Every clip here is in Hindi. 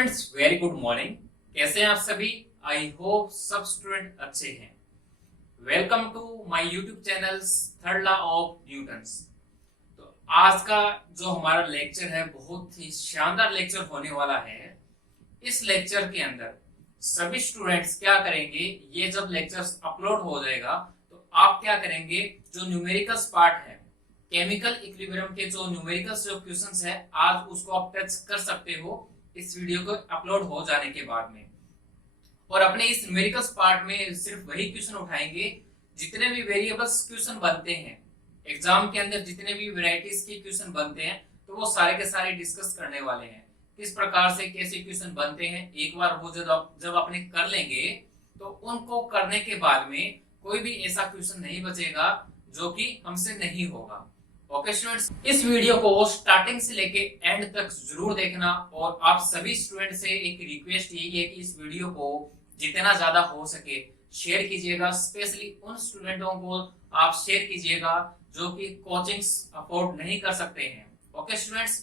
Students, very good morning. कैसे हैं आप सभी? आई होप सब स्टूडेंट अच्छे हैं। Welcome to my YouTube channels third law of Newton's. तो आज का जो हमारा लेक्चर है बहुत ही शानदार लेक्चर होने वाला है। इस लेक्चर के अंदर सभी स्टूडेंट्स क्या करेंगे, ये जब लेक्चर अपलोड हो जाएगा तो आप क्या करेंगे, जो न्यूमेरिकल्स पार्ट है, केमिकल इक्विलिब्रियम के जो न्यूमेरिकल्स जो क्वेश्चंस है, आज उसको आप टच कर सकते हो इस वीडियो को अपलोड हो जाने के बाद में। और अपने इस न्यूमेरिकल्स पार्ट में सिर्फ वही क्वेश्चन उठाएंगे जितने भी वेरिएबल्स क्वेश्चन बनते हैं एग्जाम के अंदर, जितने भी वैरायटीज के क्वेश्चन बनते हैं तो वो सारे के सारे डिस्कस करने वाले हैं। किस प्रकार से कैसे क्वेश्चन बनते हैं, एक बार वो जब अपने कर लेंगे तो उनको करने के बाद में कोई भी ऐसा क्वेश्चन नहीं बचेगा जो कि हमसे नहीं होगा। ओके स्टूडेंट्स, इस वीडियो को स्टार्टिंग से लेके एंड तक जरूर देखना। और आप सभी स्टूडेंट से एक रिक्वेस्ट यही है कि इस वीडियो को जितना ज्यादा हो सके शेयर कीजिएगा। स्पेशली उन स्टूडेंटों को आप शेयर कीजिएगा जो कि कोचिंग अफोर्ड नहीं कर सकते हैं। ओके स्टूडेंट्स,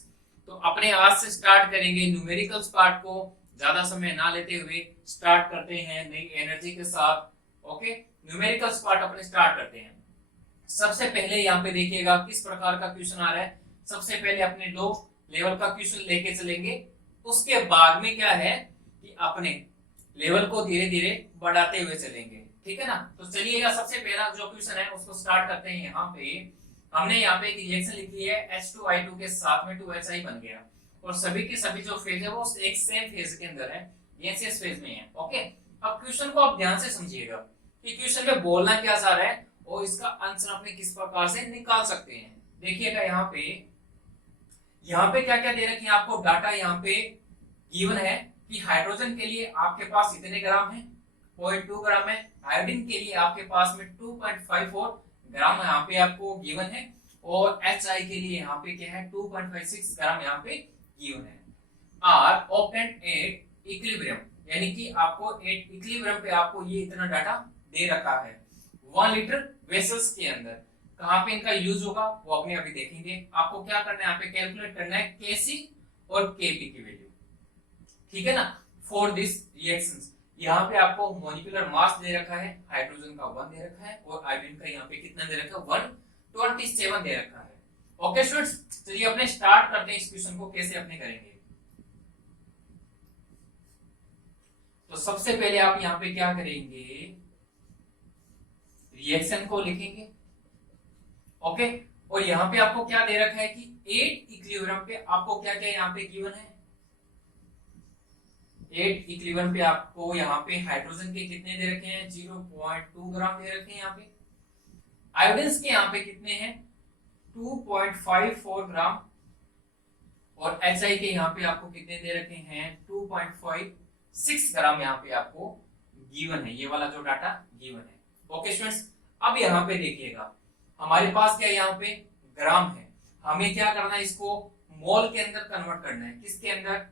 तो अपने आज से स्टार्ट करेंगे न्यूमेरिकल्स पार्ट को। ज्यादा समय ना लेते हुए स्टार्ट करते हैं नई एनर्जी के साथ। ओके, न्यूमेरिकल्स पार्ट अपने स्टार्ट करते हैं। सबसे पहले यहाँ पे देखिएगा किस प्रकार का क्वेश्चन आ रहा है। सबसे पहले अपने लो लेवल का क्वेश्चन लेके चलेंगे, उसके बाद में क्या है कि अपने लेवल को धीरे धीरे बढ़ाते हुए चलेंगे। ठीक है ना? तो चलिएगा, सबसे पहला जो क्वेश्चन है उसको स्टार्ट करते हैं। यहाँ पे हमने यहाँ पे एक रिएक्शन लिखी है, H2I2 के साथ में 2HI बन गया और सभी के सभी जो फेज है वो एक सेम फेज के अंदर है, गैसियस फेज में है। ओके, अब क्वेश्चन को आप ध्यान से समझिएगा कि क्वेश्चन में बोलना क्या चाह रहा है और इसका आंसर अपने किस प्रकार से निकाल सकते हैं। देखिएगा यहाँ पे क्या क्या दे रखे हैं आपको डाटा। यहाँ पे गिवन है कि हाइड्रोजन के लिए आपके पास इतने ग्राम है, 0.2 ग्राम है। आयोडीन के लिए आपके पास में 2.54 ग्राम यहाँ पे आपको गिवन है। और HI के लिए यहाँ पे क्या है, 2.56 ग्राम यहाँ पे गिवन है। आर ऑब्टेन्ड एट इक्विलिब्रियम, यानी कि आपको एट इक्विलिब्रियम पे आपको ये इतना डाटा दे रखा है 1 लीटर वेसल्स के अंदर। कहां पे इनका यूज होगा वो अपने अभी देखेंगे। आपको क्या करना है, यहाँ पे कैलकुलेट करना है Kc और Kp की वैल्यू। ठीक है ना? फॉर दिस रिएक्शंस यहाँ पे आपको मॉलिक्यूलर मास दे रखा है, हाइड्रोजन का 1 दे रखा है और आयोडीन का यहाँ पे कितना दे रखा है, 127 दे रखा है। ओके स्टूडेंट्स, चलिए अपने स्टार्ट करते हैं इस क्वेश्चन को कैसे अपने करेंगे। तो सबसे पहले आप यहाँ पे क्या करेंगे, रिएक्शन को लिखेंगे। ओके, और यहाँ पे आपको क्या दे रखा है कि 8 इक्विलिब्रियम पे आपको क्या क्या यहाँ पे गिवन है, 8 इक्विलिब्रियम पे आपको यहाँ पे हाइड्रोजन के कितने दे रखे हैं, 0.2 ग्राम दे रखे हैं। यहाँ पे आयोडीन्स के यहाँ पे कितने हैं, 2.54 ग्राम। और HI के यहाँ पे आपको कितने दे रखे हैं, 2.56 ग्राम यहाँ पे आपको गिवन है। ये वाला जो डाटा गिवन है। ओके स्टूडेंट्स, अब यहाँ पे देखिएगा हमारे पास क्या यहाँ पे ग्राम है, हमें क्या करना है, इसको मोल के अंदर कन्वर्ट करना है। किसके अंदर,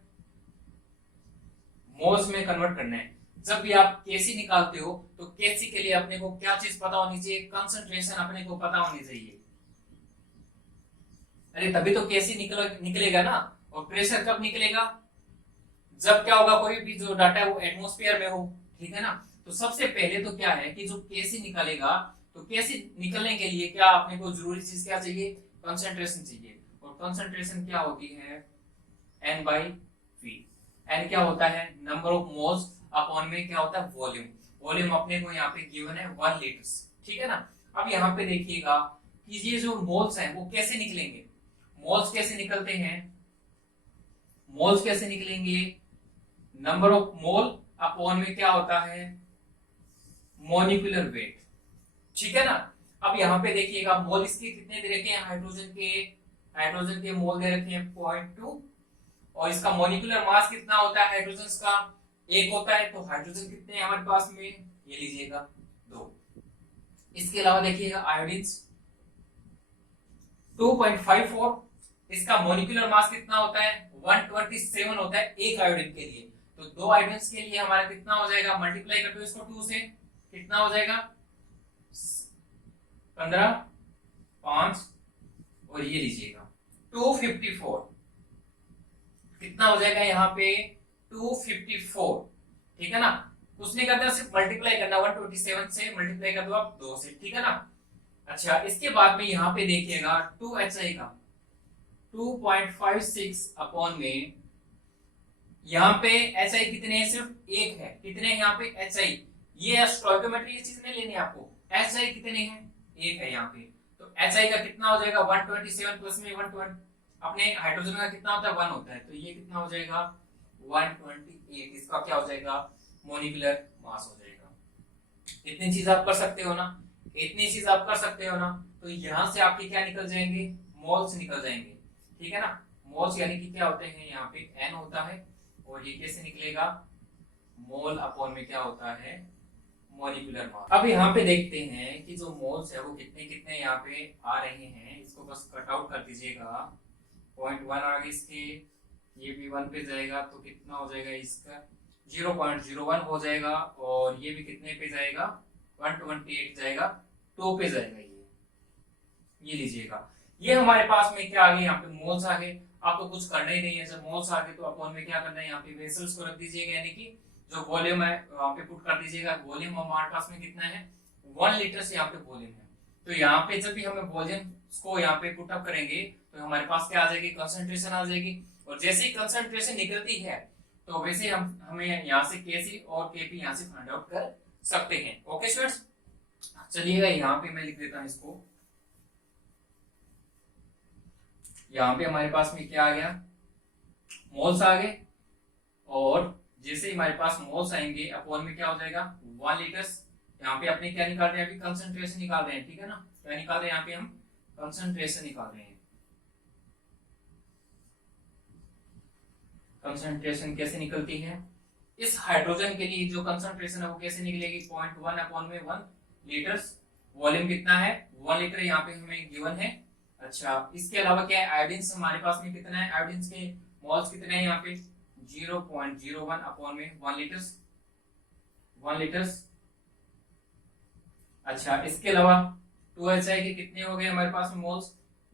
मोल्स में कन्वर्ट करना है। जब भी आप Kc निकालते हो तो Kc के लिए अपने को क्या चीज पता होनी चाहिए, कंसंट्रेशन अपने को पता होनी चाहिए। अरे तभी तो Kc निकलेगा ना। और प्रेशर कब निकलेगा, जब क्या होगा, कोई भी जो डाटा है वो एटमॉस्फेयर में हो। ठीक है ना? तो सबसे पहले तो क्या है कि जो Kc निकलेगा, तो Kc निकलने के लिए क्या अपने को जरूरी चीज क्या चाहिए, कंसंट्रेशन चाहिए। और कंसंट्रेशन क्या होती है, N/V। N क्या होता है, नंबर ऑफ मोल्स, अपॉन में क्या होता है, वॉल्यूम। वॉल्यूम अपने को यहाँ पे गिवन है 1 लीटर्स। ठीक है ना? अब यहाँ पे देखिएगा कि ये जो मोल्स हैं वो कैसे निकलेंगे। मोल्स कैसे निकलते हैं, मोल्स कैसे निकलेंगे, नंबर ऑफ मोल अपॉन में क्या होता है, मॉलिक्यूलर वेट। ठीक है ना? अब यहाँ पे देखिएगा मोल इसके कितने दे रखे हैं, हाइड्रोजन के मोल दे रखे हैं 0.2 और इसका मॉलिक्यूलर मास कितना होता है, हाइड्रोजन का 1 होता है। तो हाइड्रोजन कितने हैं हमारे पास में, ये लीजिएगा 2। इसके अलावा देखिएगा आयोडीन 2.54, इसका मॉलिक्यूलर मास कितना होता है, 127 होता है एक आयोडीन के लिए। तो 2 आयोडीन के लिए हमारा कितना हो जाएगा, मल्टीप्लाई कर दो इसको 2 से, कितना हो जाएगा 15, 5 और ये लीजिएगा 254, कितना हो जाएगा यहाँ पे 254, ठीक है ना। कुछ नहीं करना, सिर्फ मल्टीप्लाई करना, 127 से मल्टीप्लाई कर दो आप 2 से, ठीक है ना। अच्छा, इसके बाद में यहाँ पे देखिएगा 2HI का 2.56 अपॉन में, यहाँ पे HI कितने हैं, सिर्फ एक है। कितने हैं यहाँ पे HI, ये स्टोइकियोमेट्री ये चीज नहीं लेनी है आपको, HI कितने हैं, एक है यहाँ पे। तो HI का कितना हो जाएगा 127 प्लस में 120, अपने हाइड्रोजन का कितना होता है 1 होता है, तो ये कितना हो जाएगा 128, इसका क्या हो जाएगा मॉलिक्यूलर मास हो जाएगा। इतनी चीज आप कर सकते हो ना, इतनी चीज आप कर सकते हो ना। तो यहाँ से आपके क्या निकल जाएंगे, मोल्स निकल जाएंगे, ठीक है ना। मोल्स यानी कि क्या होते हैं, यहाँ पे N होता है, और ये कैसे निकलेगा, मोल अपॉन में क्या होता है मॉलिक्यूलर मास। अब यहाँ पे देखते हैं कि जो मोल्स है वो कितने कितने यहाँ पे आ रहे हैं, इसको बस कट आउट कर दीजिएगा। 0.1 आ गए इसके, ये भी 1 पे जाएगा, तो कितना हो जाएगा इसका 0.01 हो जाएगा, और ये भी कितने पे जाएगा 128 जाएगा, 2 पे जाएगा। ये लीजिएगा, ये हमारे पास में क्या आ गया, यहाँ पे मोल्स आ गए। आपको कुछ करना ही नहीं है, जब मोल्स आ गए तो अपॉन में क्या करना है, यहाँ पे वेसल्स को रख दीजिएगा, यानी कि जो वॉल्यूम है वहां पे पुट कर दीजिएगा। वॉल्यूम हमारे पास में कितना है 1 लीटर से यहाँ पे वॉल्यूम है। तो यहाँ पे जब भी हमें वॉल्यूम को यहाँ पे पुट अप करेंगे तो हमारे पास क्या आ जाएगी, कंसंट्रेशन आ जाएगी। और जैसे ही कंसंट्रेशन निकलती है तो वैसे हमें यहाँ से Kc और Kp यहाँ से फाइंड आउट कर सकते हैं। ओके स्टूडेंट्स, चलिएगा यहाँ पे मैं लिख देता हूँ इसको। यहाँ पे हमारे पास में क्या आ गया, मोल्स आ गए, और जैसे ही हमारे पास मोल्स आएंगे अपॉन में क्या हो जाएगा 1 लीटर्स। यहाँ पे अपने क्या निकाल रहे हैं, अभी कंसंट्रेशन निकाल रहे हैं, ठीक है ना। क्या निकाल रहे हैं, यहाँ पे हम कंसंट्रेशन निकाल रहे हैं। कंसंट्रेशन कैसे निकलती है, इस हाइड्रोजन के लिए जो कंसंट्रेशन है वो कैसे निकलेगी, 0.1 अपॉन में 1 लीटर्स। वॉल्यूम कितना है 1 लीटर, यहाँ पे हमें गिवन है। अच्छा, इसके अलावा क्या है, आयोडीन हमारे पास में कितना है, आयोडीन के मोल्स कितने हैं यहाँ पे 0.01 अपॉन में 1 लीटर्स। अच्छा, इसके अलावा 2HI के कितने हो गए हमारे पास में मोल्स,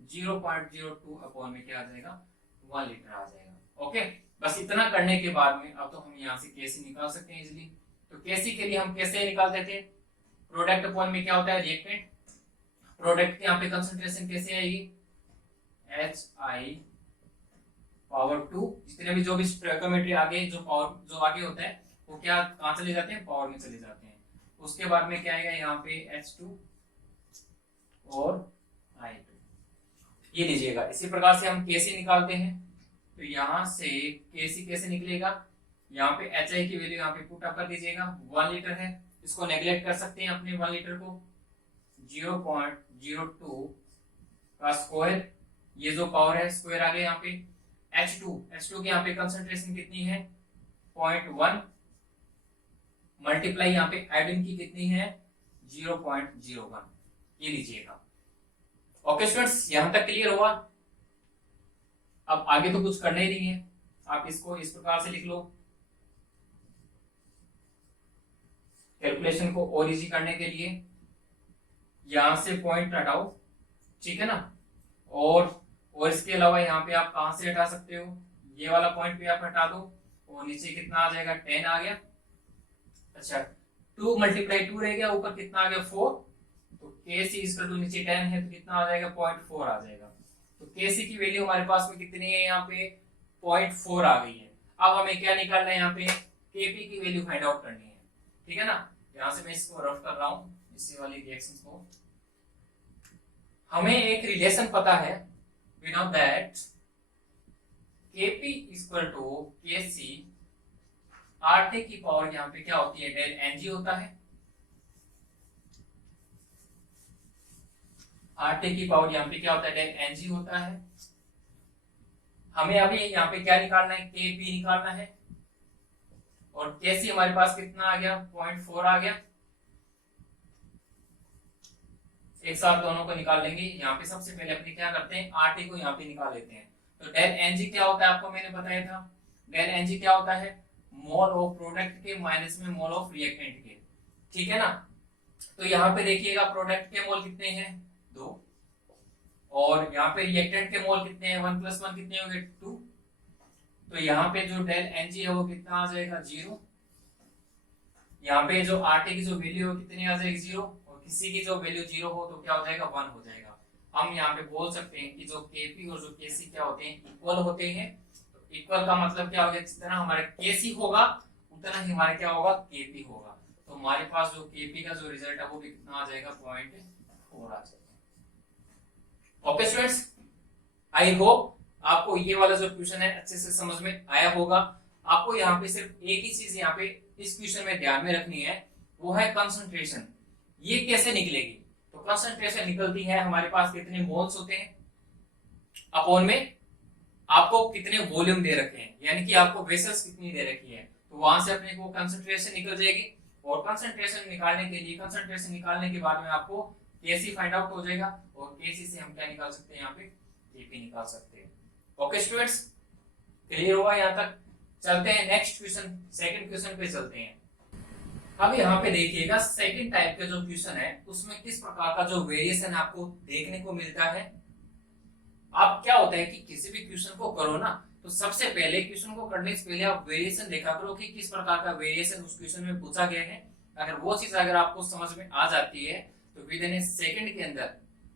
0.02 अपॉन में क्या आ जाएगा 1 लीटर आ जाएगा। ओके, बस इतना करने के बाद में अब तो हम यहाँ से Kc निकाल सकते हैं इजीली। तो Kc के लिए हम कैसे निकालते थे, प्रोडक्ट अपॉन में क्या होता है रिएक्टेंट। प्रोडक्ट के यहाँ पे कंसंट्रेशन कैसे आएगी, HI पावर 2, जितने भी जो भी स्टोइकियोमेट्री आगे जो पावर जो आगे होता है वो क्या कहाँ चले जाते हैं, पावर में चले जाते हैं। उसके बाद में क्या आएगा यहाँ पे H2 और I2, ये लीजिएगा। इसी प्रकार से हम Kc निकालते हैं। तो यहाँ से Kc कैसे निकलेगा, यहाँ पे HI की वैल्यू यहाँ पे पुट अप कर दीजिएगा, 1 लीटर है, इसको नेग्लेक्ट कर सकते हैं अपने 1 लीटर को, 0.02 का स्क्वायर, ये जो पावर है स्क्वायर आ गया। यहाँ पे H2 के यहाँ पे कंसंट्रेशन कितनी है 0.1 मल्टीप्लाई यहाँ पे आयोडीन की कितनी है 0.01, ये लीजिएगा। ओके स्टूडेंट्स, यहां तक क्लियर हुआ। अब आगे तो कुछ करना ही नहीं है, आप इसको इस प्रकार से लिख लो, कैलकुलेशन को और इजी करने के लिए यहां से पॉइंट हटाओ, ठीक है ना। और इसके अलावा यहाँ पे आप कहां से हटा सकते हो, ये वाला पॉइंट भी आप हटा दो, और नीचे कितना आ जाएगा 10 आ गया। अच्छा, 2 मल्टीप्लाई 2 रह गया, ऊपर कितना आ गया 4, तो Kc इसका जो नीचे 10 है तो कितना आ जाएगा 0.4 आ जाएगा। तो Kc की वैल्यू हमारे पास में कितनी है, यहाँ पे 0.4 आ गई है। अब हमें क्या निकालना है, यहाँ पे Kp की वैल्यू फाइंड आउट करनी है, ठीक है ना। यहाँ से मैं इसको रफ कर रहा हूँ, इसी वाली रिएक्शन को। हमें एक रिलेशन पता है, we know that Kp equal to Kc, RT की पावर यहाँ पे क्या होती है डेल Ng होता है, RT की पावर यहाँ पे क्या होता है डेल Ng होता है। हमें अभी यहाँ पे क्या निकालना है, Kp निकालना है, और Kc हमारे पास कितना आ गया 0.4 आ गया। एक साथ दोनों को निकाल लेंगे। यहाँ पे सबसे पहले अपने क्या करते हैं, RT को यहाँ पे निकाल लेते हैं। तो डेल Ng क्या होता है आपको मैंने बताया था, डेल Ng क्या होता है मोल ऑफ प्रोडक्ट के माइनस में मोल ऑफ रिएक्टेंट के, ठीक है ना। तो यहाँ पे देखिएगा प्रोडक्ट के मोल कितने हैं 2, और यहाँ पे रिएक्टेंट के मोल कितने हैं 1 + 1 कितने हो गए 2। तो यहाँ पे जो डेल एन जी है वो कितना आ जाएगा 0। यहाँ पे जो आर टी की जो वैल्यू है कितनी आ जाएगी 0, और किसी की जो वैल्यू 0 हो तो क्या हो जाएगा 1 हो जाएगा। हम यहाँ पे बोल सकते हैं कि जो केपी और जो केसी क्या होते हैं इक्वल होते हैं। तो इक्वल का मतलब क्या हो गया, जितना हमारा केसी होगा उतना ही हमारा क्या होगा केपी होगा। तो हमारे पास जो केपी का जो रिजल्ट है वो भी कितना आ जाएगा 0.4 आ जाएगा। ओके स्टूडेंट्स, आई होप आपको ये वाला जो क्वेश्चन है अच्छे से समझ में आया होगा। आपको यहाँ पे सिर्फ एक ही चीज यहाँ पे इस क्वेश्चन में ध्यान में रखनी है, वो है कंसंट्रेशन। ये कैसे निकलेगी, तो कंसंट्रेशन निकलती है हमारे पास कितने मोल्स होते हैं अपॉन में आपको कितने वॉल्यूम दे रखे हैं, यानी कि आपको वेसल्स कितनी दे रखी है, तो वहां से अपने को कंसंट्रेशन निकल जाएगी। और कंसंट्रेशन निकालने के बाद में आपको केसी फाइंड आउट हो जाएगा, और केसी से हम क्या निकाल सकते हैं यहाँ पे केपी निकाल सकते हैं। ओके स्टूडेंट्स, क्लियर हुआ यहाँ तक? चलते हैं नेक्स्ट क्वेश्चन, सेकंड क्वेश्चन पे चलते हैं। अब यहाँ पे देखिएगा सेकंड टाइप का जो क्वेश्चन है उसमें किस प्रकार का जो वेरिएशन आपको देखने को मिलता है। आप क्या होता है कि किसी भी क्वेश्चन को करो ना, तो सबसे पहले क्वेश्चन को करने से पहले आप वेरिएशन देखा करो कि किस प्रकार का वेरिएशन उस क्वेश्चन में पूछा गया है। अगर वो चीज अगर आपको समझ में आ जाती है तो विद इन ए सेकंड के अंदर,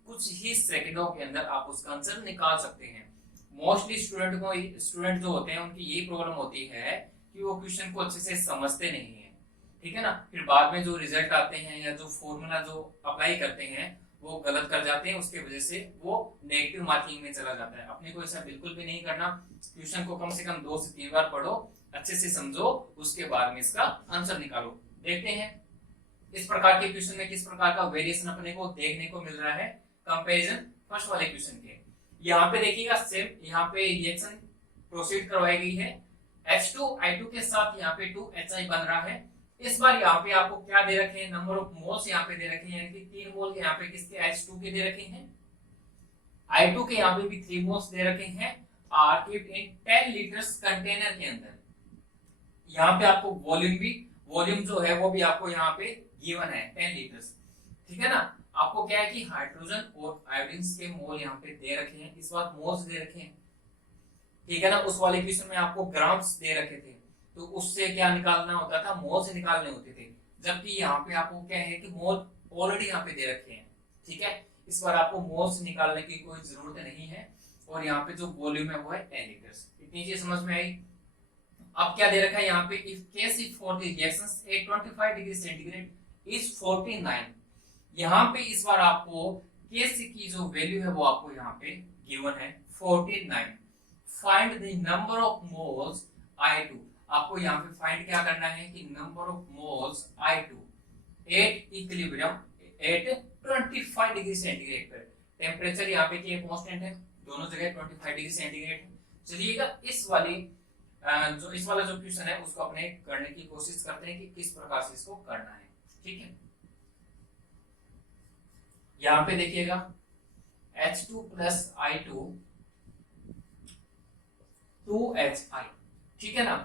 कुछ ही सेकंडों के अंदर आप उसका आंसर निकाल सकते हैं। मोस्टली स्टूडेंट जो होते हैं उनकी यही प्रॉब्लम होती है कि वो क्वेश्चन को अच्छे से समझते नहीं है, ठीक है ना। फिर बाद में जो रिजल्ट आते हैं या जो फॉर्मूला जो अप्लाई करते हैं वो गलत कर जाते हैं, उसके वजह से वो नेगेटिव मार्किंग में चला जाता है। अपने को ऐसा बिल्कुल भी नहीं करना। क्वेश्चन को कम से कम 2 से 3 बार पढ़ो, अच्छे से समझो, उसके बाद में इसका आंसर निकालो। देखते हैं इस प्रकार के क्वेश्चन में किस प्रकार का वेरिएशन अपने को देखने को मिल रहा है कंपैरिजन फर्स्ट वाले क्वेश्चन के। यहाँ पे देखिएगा सेम यहाँ पे रिएक्शन प्रोसीड करवाई गई है। H2I2 के साथ यहाँ पे 2HI बन रहा है। इस बार यहाँ पे आपको क्या दे रखे हैं, नंबर ऑफ मोल्स यहाँ पे दे रखे हैं, यानी कि 3 मोल यहाँ पे किसके H2 के दे रखे हैं, I2 के यहाँ पे भी 3 मोल्स दे रखे हैं, are kept in 10 litres container के अंदर। यहाँ पे आपको वॉल्यूम जो है वो भी आपको यहाँ पे गिवन है 10 लीटर्स, ठीक है ना। आपको क्या है कि हाइड्रोजन और आयोडीन के मोल यहाँ पे दे रखे हैं, इस बार मोल्स दे रखे हैं, ठीक है ना। उस वाले क्वेश्चन में आपको ग्राम्स दे रखे थे, तो उससे क्या निकालना होता था, मोल से निकालने होते थे। जबकि यहाँ पे आपको क्या है कि मोल ऑलरेडी यहाँ पे दे रखे हैं, ठीक है। इस बार आपको मोल से निकालने की कोई जरूरत नहीं है। और यहाँ पे जो वॉल्यूम है वो है 10 लीटर्स। इतनी चीज समझ में आई। अब क्या दे रखा है यहाँ पे, if Kc for the reactions at 25 degree centigrade is 49। यहाँ पे इस बार आपको केसी की जो वैल्यू है वो आपको यहाँ पे गिवन है 49। Find the number of moles I2। आपको यहाँ पे फाइंड क्या करना है कि number of moles I2 at equilibrium at 25 degree centigrade पर। टेम्परेचर यहाँ पे क्या कांस्टेंट है, दोनों जगह 25 डिग्री सेंटीग्रेड है। चलिएगा इस वाला जो क्वेश्चन है उसको अपने करने की कोशिश करते हैं कि किस प्रकार से इसको करना है, ठीक है। यहाँ पे देखिएगा H2 प्लस I2 2HI, ठीक है ना।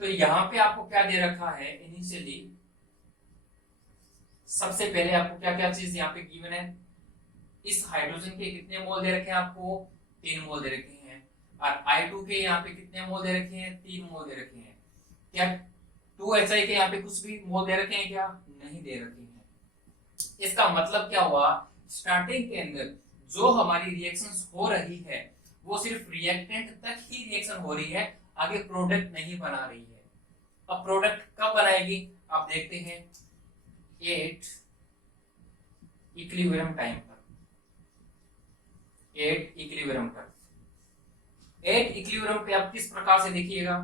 तो यहाँ पे आपको क्या दे रखा है इनिशियली, सबसे पहले आपको क्या क्या चीज यहाँ पे गिवन है। इस हाइड्रोजन के कितने मोल दे रखे हैं, आपको 3 मोल दे रखे हैं। और I2 के यहाँ पे कितने मोल दे रखे हैं, 3 मोल दे रखे हैं। क्या 2HI के यहाँ पे कुछ भी मोल दे रखे हैं, क्या नहीं दे रखे हैं। इसका मतलब क्या हुआ, स्टार्टिंग के अंदर जो हमारी रिएक्शंस हो रही है वो सिर्फ रिएक्टेंट तक ही रिएक्शन हो रही है, आगे प्रोडक्ट नहीं बना रही है। अब प्रोडक्ट कब बनाएगी, आप देखते हैं 8 इक्विलिब्रियम टाइम पर। 8 इक्विलिब्रियम पर 8 इक्विलिब्रियम पे आप किस प्रकार से देखिएगा,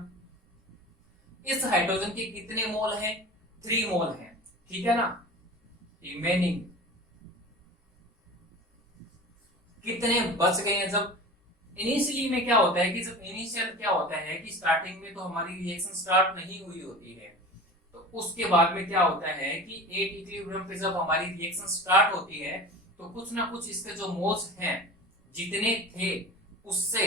इस हाइड्रोजन के कितने मोल हैं, 3 मोल हैं, ठीक है ना। रिमेनिंग कितने बच गए हैं। जब इनिशियली में क्या होता है कि जब इनिशियल क्या होता है कि स्टार्टिंग में तो हमारी रिएक्शन स्टार्ट नहीं हुई होती है, तो उसके बाद में क्या होता है कि 8 इक्विलिब्रियम पे जब हमारी रिएक्शन स्टार्ट होती है तो कुछ ना कुछ इसके जो मोल्स हैं जितने थे उससे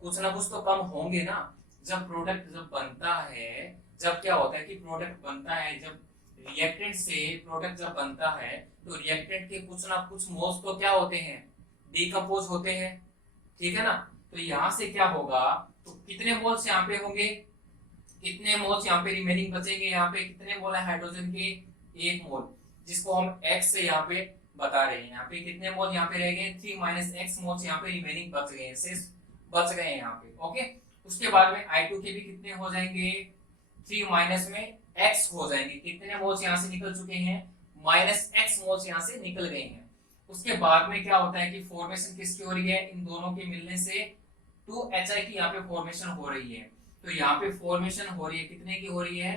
कुछ ना कुछ तो कम होंगे ना। जब प्रोडक्ट जब बनता है, जब क्या होता है कि प्रोडक्ट बनता है, जब रिएक्टेंट से प्रोडक्ट जब बनता है तो रिएक्टेंट के कुछ ना कुछ मोल्स तो क्या होते हैं, डिकम्पोज होते हैं, ठीक है ना। तो यहां से क्या होगा तो कितने मोल्स यहाँ पे होंगे, कितने मोल्स यहाँ पे रिमेनिंग बचेंगे, यहाँ पे कितने मोल है हाइड्रोजन के, 1 मोल, जिसको हम x से यहाँ पे बता रहे हैं। यहाँ पे कितने मोल यहाँ पे रह गए, 3 माइनस एक्स मोल्स यहाँ पे रिमेनिंग बच गए हैं, शेष बच गए हैं यहाँ पे। ओके, उसके बाद में I2 के भी कितने हो जाएंगे, 3 माइनस में x हो जाएंगे, कितने मोल्स यहाँ से निकल चुके हैं, माइनस एक्स मोल्स यहाँ से निकल गए हैं। उसके बाद में क्या होता है कि फॉर्मेशन किसकी हो रही है, इन दोनों के मिलने से 2HI की यहाँ पे फॉर्मेशन हो रही है। तो यहाँ पे फॉर्मेशन हो रही है, कितने की हो रही है,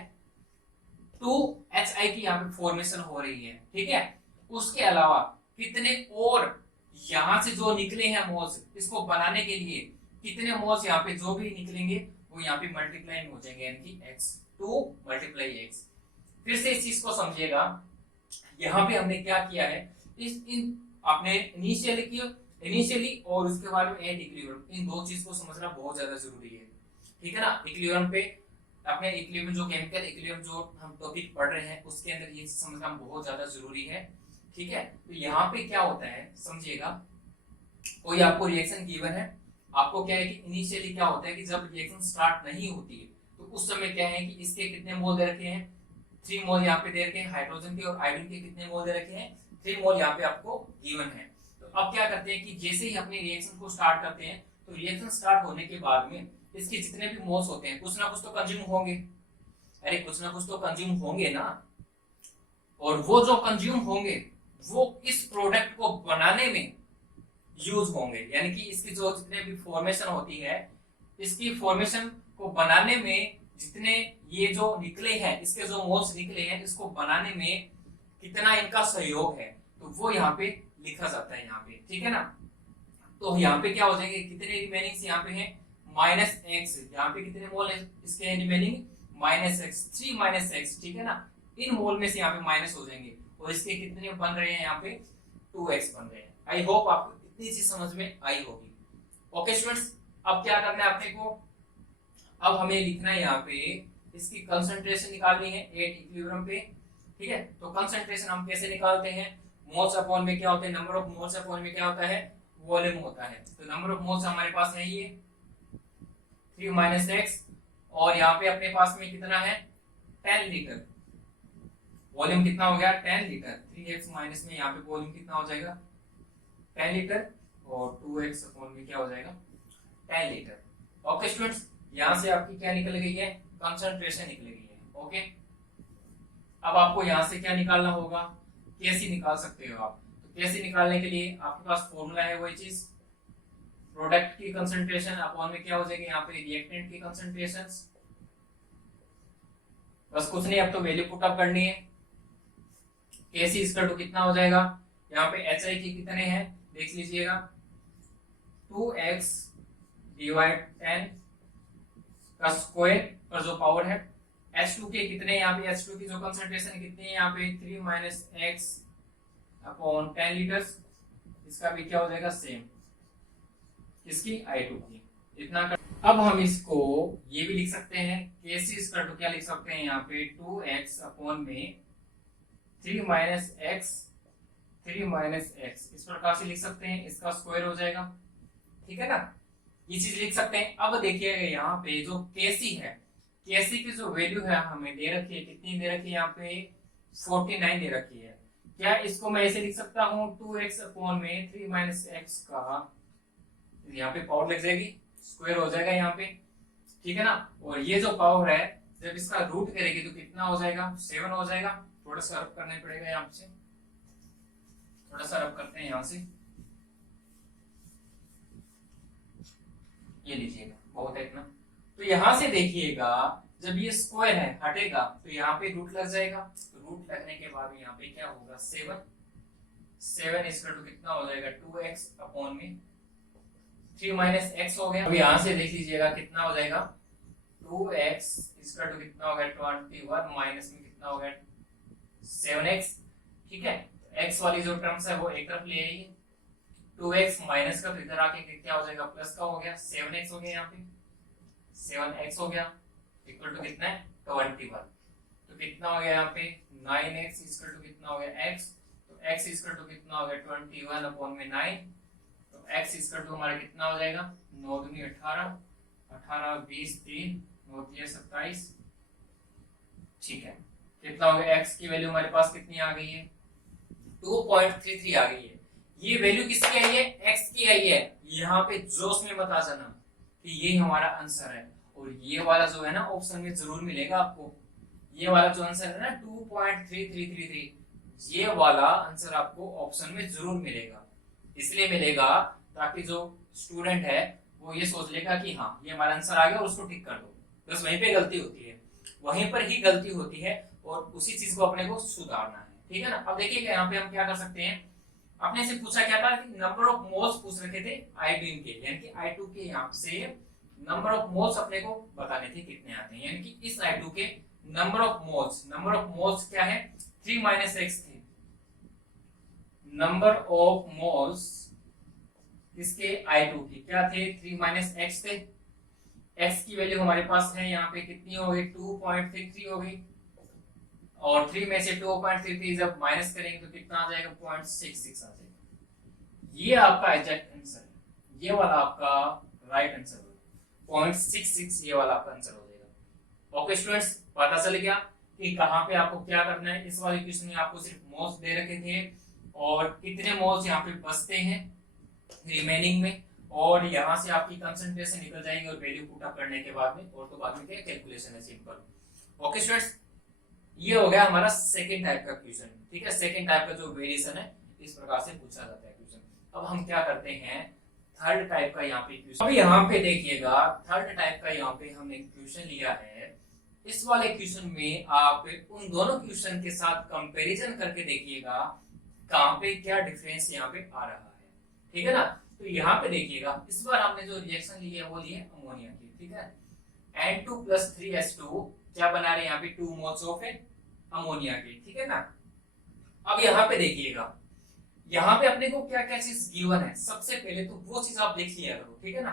2HI की यहाँ पे फॉर्मेशन हो रही है। ठीक है, उसके अलावा कितने और यहाँ से जो निकले हैं मोल्स, इसको बनाने के लिए कितने मोल्स यहाँ पे जो भी निकलेंगे वो यहाँ पे मल्टीप्लाई हो जाएंगे, यानी कि x 2 × x। फिर से इस चीज को समझिएगा, यहाँ पे हमने क्या किया है, इन आपने इनिशियली और उसके बाद में एंड इक्विलिब्रियम, इन दो चीज को समझना बहुत ज्यादा जरूरी है। ठीक है ना, इक्विलिब्रियम पे अपने इक्विलिब्रियम जो केमिकल इक्विलिब्रियम जो हम टॉपिक पढ़ रहे हैं उसके अंदर ये समझना बहुत ज्यादा जरूरी है। ठीक है, तो यहाँ पे क्या होता है समझिएगा, कोई आपको रिएक्शन गिवन है, आपको क्या है कि इनिशियली क्या होता है कि जब रिएक्शन स्टार्ट नहीं होती है तो उस समय क्या है कि इसके कितने मोल दे रखे हैं, 3 मोल यहाँ पे दे रखे हैं हाइड्रोजन के, और आयोडीन के कितने मोल दे रखे हैं, 3 मोल यहाँ पे आपको गिवन है। तो अब क्या करते हैं कि जैसे ही अपने रिएक्शन को स्टार्ट करते हैं तो रिएक्शन स्टार्ट होने के बाद में इसके जितने भी मोल्स होते हैं कुछ ना कुछ तो कंज्यूम होंगे, अरे कुछ ना कुछ तो कंज्यूम होंगे ना, और वो जो कंज्यूम होंगे वो इस प्रोडक्ट को बनाने में यूज होंगे, यानी कि इसकी जो जितने भी फॉर्मेशन होती है, इसकी फॉर्मेशन को बनाने में जितने ये जो निकले हैं, इसके जो मोल्स निकले हैं, इसको बनाने में कितना इनका सहयोग है, तो वो यहाँ पे लिखा जाता है यहाँ पे। ठीक है ना, तो यहाँ पे क्या हो जाएंगे, कितने रिमेनिंग यहाँ पे है, माइनस एक्स, यहाँ पे कितने मोल है इसके remaining, minus x, 3 minus x. ठीक है ना, इन मोल में से यहाँ पे माइनस हो जाएंगे, और इसके कितने बन रहे हैं, यहाँ पे 2x बन रहे हैं। आई होप आपको इतनी चीज समझ में आई होगी। ओके स्टूडेंट्स, अब क्या करना है अपने को, अब हमें लिखना है यहाँ पे इसकी कंसंट्रेशन निकालनी है एट इक्विलिब्रियम पे। ठीक है, तो कंसंट्रेशन हम कैसे निकालते हैं, मोल्स अपॉन में क्या होता है, नंबर ऑफ मोल्स अपॉन में क्या होता है, वॉल्यूम होता है। तो नंबर ऑफ मोल्स हमारे पास है ये 3 माइनस एक्स, और यहाँ पे अपने पास में कितना है 10 लीटर, वॉल्यूम कितना हो गया 10 लीटर, 3x माइनस में यहाँ पे वॉल्यूम कितना हो जाएगा 10 लीटर, और 2x अपॉन में क्या हो जाएगा 10 लीटर। ओके स्टूडेंट्स, यहाँ से आपकी क्या निकल गई है, कंसंट्रेशन निकल गई है। ओके, अब आपको यहाँ से क्या निकालना होगा, कैसे निकाल सकते हो आप, तो कैसे निकालने के लिए आपके पास फॉर्मूला है, वही चीज प्रोडक्ट की कंसंट्रेशन अपॉन में क्या हो जाएगी यहाँ पे रिएक्टेंट की कंसंट्रेशन, बस कुछ नहीं, अब तो वैल्यू पुट अप करनी है। Kc इक्वल टू कितना हो जाएगा, यहाँ पे HI की कितने हैं देख लीजिएगा, 2x डिवाइड 10 का स्क्वायर पर जो पावर है, H2 के कितने, यहाँ पे H2 की जो कंसंट्रेशन कितनी है यहाँ पे 3 माइनस एक्स अपॉन 10 लीटर्स, इसका भी क्या हो जाएगा सेम, इसकी I2 की इतना कर। अब हम इसको ये भी लिख सकते हैं, Kc इक्वल टू क्या लिख सकते हैं यहाँ पे 2x अपॉन में 3 माइनस एक्स, इस प्रकार से लिख सकते हैं, इसका स्क्वायर हो जाएगा। ठीक है ना, ये चीज लिख सकते हैं। अब देखिएगा यहाँ पे जो Kc है, Kc की जो वैल्यू है हमें दे रखी है, कितनी दे रखी है यहाँ पे 49 दे रखी है। क्या इसको मैं ऐसे लिख सकता हूँ 2x अपॉन में 3 माइनस एक्स का, यहाँ पे पावर लग जाएगी, स्क्वायर हो जाएगा यहाँ पे। ठीक है ना, और ये जो पावर है जब इसका रूट करेगी तो कितना हो जाएगा 7 हो जाएगा। थोड़ा सा रब करना पड़ेगा यहाँ से, थोड़ा सा रब करते हैं यहाँ से, ये लीजिएगा, बहुत है इतना। तो यहाँ से देखिएगा जब ये स्क्वायर है हटेगा तो यहाँ पे रूट लग जाएगा, तो रूट लगने के बाद यहाँ पे क्या होगा 7 इक्वल टू कितना हो जाएगा 2x अपॉन में 3 माइनस एक्स हो गया। अब यहाँ से देख लीजिएगा कितना हो जाएगा 2x इक्वल टू कितना हो गया 21 माइनस में कितना हो गया 7x। ठीक है, x वाली जो टर्म्स है वो एक तरफ ले आइए, 2x माइनस का इधर आके क्या हो जाएगा प्लस का हो गया, 7x हो गया, यहाँ पे 7x हो गया इक्वल टू कितना है 21। तो कितना हो गया यहाँ पे 9x इक्वल टू कितना हो गया x, तो x इक्वल टू कितना हो गया 21 अपॉन में 9, तो x इक्वल टू हमारा कितना हो जाएगा 9 दूनी 18 18 20 3 होती है 27। ठीक है, कितना हो गया? x की वैल्यू हमारे पास कितनी आ गई है? 2.33 आ गई है। ये वैल्यू किसकी आई है? x की आई है। यहाँ पे जोश में बता जाना कि ये हमारा आंसर है, और ये वाला जो है ना ऑप्शन में जरूर मिलेगा आपको। ये वाला जो आंसर है ना 2.3333, ये वाला आंसर आपको ऑप्शन में जरूर मिलेगा। इसलिए मिलेगा ताकि जो स्टूडेंट है वो ये सोच लेगा कि हाँ ये हमारा आंसर आ गया और उसको टिक कर दो। बस वहीं पे गलती होती है, वहीं पर ही गलती होती है, और उसी चीज को अपने को सुधारना है। ठीक है ना? अब देखिएगा यहाँ पे हम क्या कर सकते हैं। अपने से पूछा क्या था कि नंबर ऑफ मोल्स पूछ रखे थे आयोडीन के, यानी कि I2 के यहाँ से नंबर ऑफ मोल्स अपने को बताने थे कितने आते हैं, यानी कि इस I2 के नंबर ऑफ मोल्स क्या है? 3 - x थे। नंबर ऑफ मोल्स इसके I2 की क्या थे? 3 - x थे। x की वैल्यू हमारे पास है यहाँ पे कितनी हो गई? 2.33 हो गई, और 3 में से 2.33 जब माइनस करेंगे तो कितना आ जाएगा? 0.66 आ जाएगा। ये आपका एग्जैक्ट आंसर है, ये वाला आपका राइट आंसर होगा 0.66, ये वाला आपका आंसर हो जाएगा। ओके स्टूडेंट्स, पता चल गया कि कहाँ पे आपको क्या करना है। इस वाले क्वेश्चन में आपको सिर्फ मोल्स दे रखे थे और कितने मोल्स यहाँ पे बचते हैं रिमेनिंग में, और यहाँ से आपकी कंसंट्रेशन निकल जाएगी और वैल्यू पुट अप करने के बाद में, और तो बाद में क्या कैलकुलेशन है सिंपल। ओके स्टूडेंट्स, ये हो गया हमारा सेकंड टाइप का क्वेश्चन। ठीक है, सेकंड टाइप का जो वेरिएशन है इस प्रकार से पूछा जाता है क्वेश्चन। अब हम क्या करते हैं, थर्ड टाइप का यहाँ पे क्वेश्चन। अब यहाँ पे देखिएगा, थर्ड टाइप का यहाँ पे हमने क्वेश्चन लिया है। इस वाले क्वेश्चन में आप उन दोनों क्वेश्चन के साथ कंपैरिजन करके देखिएगा कहाँ पे क्या डिफरेंस यहाँ पे आ रहा है। ठीक है ना? तो यहाँ पे देखिएगा, इस बार हमने जो रिएक्शन ली है वो ली है अमोनिया की। ठीक है, N2 + 3H2 क्या बना रहे हैं यहाँ पे? 2 मोल्स ऑफ अमोनिया के। ठीक है ना? अब यहाँ पे देखिएगा, यहाँ पे अपने को क्या क्या चीज गिवन है, सबसे पहले तो वो चीज आप देख लिया करो। ठीक है ना?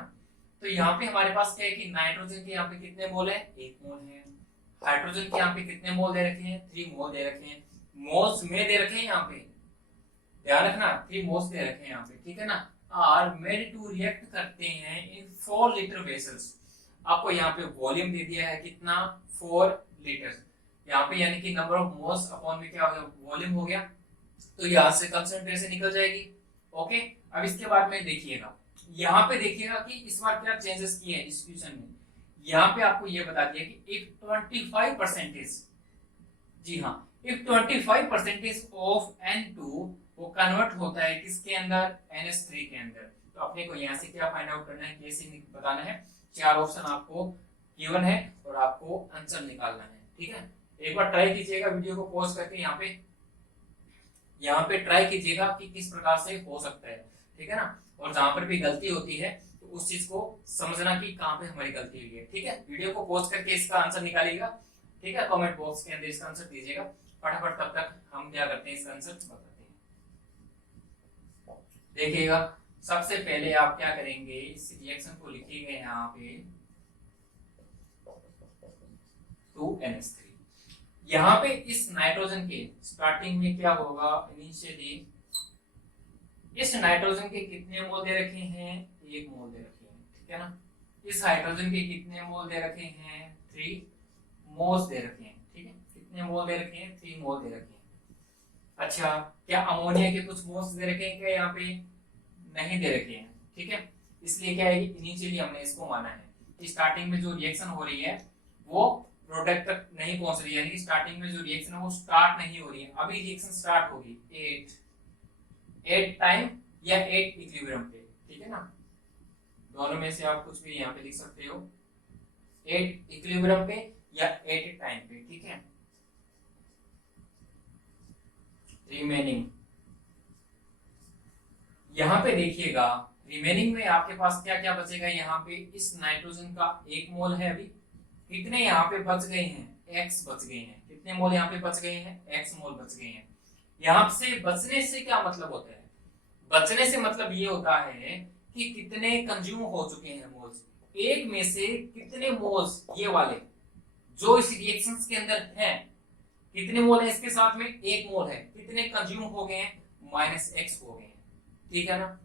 तो यहाँ पे हमारे पास क्या है कि नाइट्रोजन के यहाँ पे कितने मोल है? 1 मोल है। हाइड्रोजन के यहाँ पे कितने मोल दे रखे हैं? 3 मोल दे रखे हैं। मोल्स में दे रखे हैं यहाँ पे, ध्यान रखना 3 मोल्स दे रखे हैं यहाँ पे। ठीक है ना? आर मेड टू रिएक्ट करते हैं इन 4 लीटर वेसल्स। आपको यहाँ पे वॉल्यूम दे दिया है कितना? 4 लीटर। यहाँ पे यानी कि नंबर ऑफ मोल्स अपॉन में क्या हो गया? वॉल्यूम हो गया। तो यहाँ से कंसंट्रेशन निकल जाएगी। ओके, अब इसके बाद में देखिएगा, यहाँ पे देखिएगा कि इस बार क्या चेंजेस किए हैं इस क्वेश्चन में। यहाँ पे आपको ये बता दिया कि इफ 25%, जी हाँ, इफ 25% ऑफ N2 वो कन्वर्ट होता है किसके अंदर? NH3 के अंदर। तो अपने को यहाँ से क्या फाइंड आउट करना है, कैसे बताना है? 4 ऑप्शन आपको गिवन है और आपको आंसर निकालना है। ठीक है, एक बार ट्राई कीजिएगा, वीडियो को पॉज करके यहाँ पे ट्राई कीजिएगा कि किस प्रकार से हो सकता है। ठीक है ना? और जहां पर भी गलती होती है तो उस चीज को समझना कि कहाँ पे हमारी गलती हुई है। ठीक है, वीडियो को पॉज करके इसका आंसर निकालिएगा। ठीक है, कमेंट बॉक्स के अंदर इसका आंसर दीजिएगा फटाफट। तब तक हम क्या करते हैं, इसका आंसर बताते हैं। देखिएगा, सबसे पहले आप क्या करेंगे, इस रिएक्शन को लिखिएगा यहाँ पे 2NH3। यहाँ पे इस नाइट्रोजन के स्टार्टिंग में क्या होगा, इनिशियली इस नाइट्रोजन के कितने मोल दे रखे हैं? 1 मोल दे रखे हैं। ठीक है ना? इस हाइड्रोजन के कितने मोल दे रखे हैं? 3 मोल्स दे रखे हैं। ठीक है, कितने मोल दे रखे हैं? 3 मोल दे रखे हैं। अच्छा, क्या अमोनिया के कुछ मोल्स दे रखे हैं क्या? यहाँ पे नहीं दे रखे हैं। ठीक है, इसलिए क्या है, इनिशियली हमने इसको माना है कि स्टार्टिंग में जो रिएक्शन हो रही है वो प्रोडक्ट तक नहीं पहुंच रही है, यानी कि स्टार्टिंग में जो रिएक्शन है वो स्टार्ट नहीं हो रही है। अभी रिएक्शन स्टार्ट होगी 8 टाइम या 8 इक्विलिब्रियम पे। ठीक है ना? दोनों में से आप कुछ भी यहाँ पे लिख सकते हो, 8 इक्विलिब्रियम पे या 8 टाइम पे। ठीक है, रिमेनिंग यहाँ पे देखिएगा, रिमेनिंग में आपके पास क्या क्या बचेगा। यहाँ पे इस नाइट्रोजन का 1 मोल है, अभी कितने यहाँ पे बच गए हैं? X बच गए हैं। कितने मोल यहाँ पे बच गए हैं? X मोल बच गए हैं। यहाँ से बचने से क्या मतलब होता है? बचने से मतलब ये होता है कि कितने कंज्यूम हो चुके हैं मोल्स। एक में से कितने मोल्स ये वाले जो इस रिएक्शंस के अंदर हैं, कितने मोल है इसके साथ में? 1 मोल है। कितने कंज्यूम हो गए हैं? -X हो गए हैं। ठीक है ना?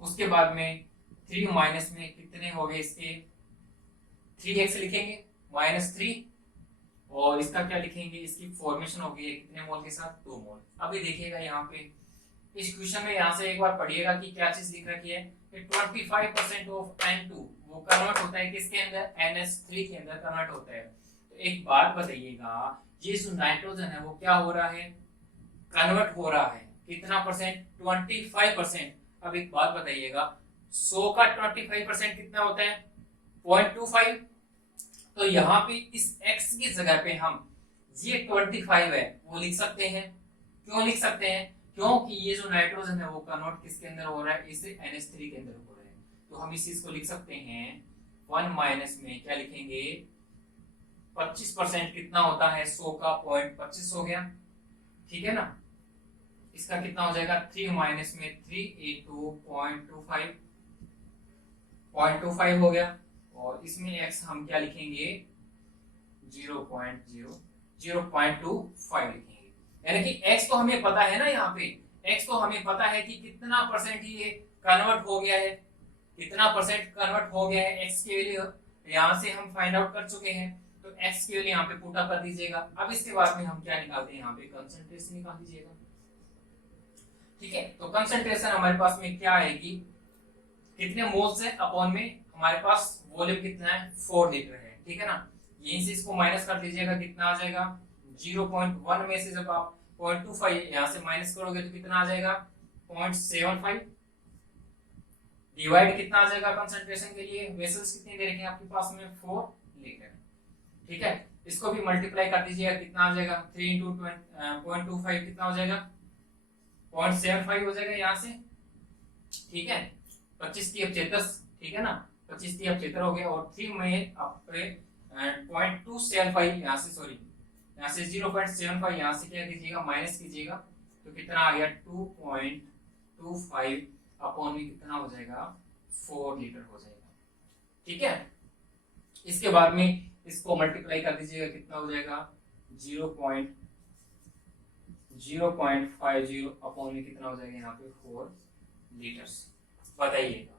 उसके बाद में 3 माइनस में कितने हो गए इसके 3x लिखेंगे -3 और इसका क्या लिखेंगे, इसकी फॉर्मेशन हो गई है कितने मोल के साथ 2 मोल। अभी देखिएगा यहाँ पे इस क्वेश्चन में यहाँ से एक बार पढ़िएगा कि क्या चीज लिख रखी है कि 25% ऑफ N2 वो कन्वर्ट होता है किसके अंदर NH3 के अंदर कन्वर्ट होता है। तो एक बात बताइएगा ये जो नाइट्रोजन है वो क्या हो रहा है, कन्वर्ट हो रहा है कितना परसेंट 25%। अब एक बात बताइएगा 100 का 25% कितना होता है 0.25। तो यहाँ पे इस x की जगह पे हम ये 25 है वो लिख सकते हैं। क्यों लिख सकते हैं, क्योंकि ये जो नाइट्रोजन है वो कन्वर्ट किसके अंदर हो रहा है, इसे NH3 के अंदर हो रहा है। तो हम इस चीज को लिख सकते हैं 1 माइनस में क्या लिखेंगे 25% कितना होता है 100 का 0.25 हो गया, ठीक है ना। इसका कितना हो जाएगा 3 माइनस में 3 0.25 हो गया और इसमें x हम क्या लिखेंगे 0.25 लिखेंगे। यानी कि x तो हमें पता है ना, यहाँ पे x तो हमें पता है कि कितना परसेंट ये कन्वर्ट हो गया है, कितना परसेंट कन्वर्ट हो गया है x के वैल्यू यहाँ से हम फाइंड आउट कर चुके हैं। तो x के वैल्यू यहाँ पे पुट अप कर दीजिएगा। अब इसके बाद में हम क्या निकालते हैं यहाँ पे कंसंट्रेशन निकाल दीजिएगा, ठीक है। तो कंसंट्रेशन हमारे पास में क्या आएगी, कितने मोल्स है अपॉन में हमारे पास वॉल्यूम कितना है 4 लीटर है, ठीक है ना। यहीं से इसको माइनस कर दीजिएगा कितना आ जाएगा 0.1 में से जब आप 0.25 यहाँ से माइनस करोगे तो कितना आ जाएगा 0.75 डिवाइड कितना आ जाएगा कंसंट्रेशन के लिए वेसल्स कितने दे रखे हैं आपके पास में 4 लीटर, ठीक है। इसको भी मल्टीप्लाई कर दीजिएगा कितना आ जाएगा 3 into 0.25 कितना हो जाएगा 0.75 हो जाएगा यहाँ से, ठीक है। 25 3 75, ठीक है ना, 25 3 75 हो गया और 3 में आपके 0.275 यहाँ से सॉरी यहाँ से 0.75 यहाँ से क्या कीजिएगा माइनस कीजिएगा तो कितना आ गया 2.25 अपॉन में कितना हो जाएगा 4 लीटर हो जाएगा, ठीक है। इसके बाद में इसको मल्टीप्लाई कर दीजिएगा कितना हो जाएगा 0.050 अपॉन में कितना हो जाएगा यहाँ पे 4 लीटर्स। बताइएगा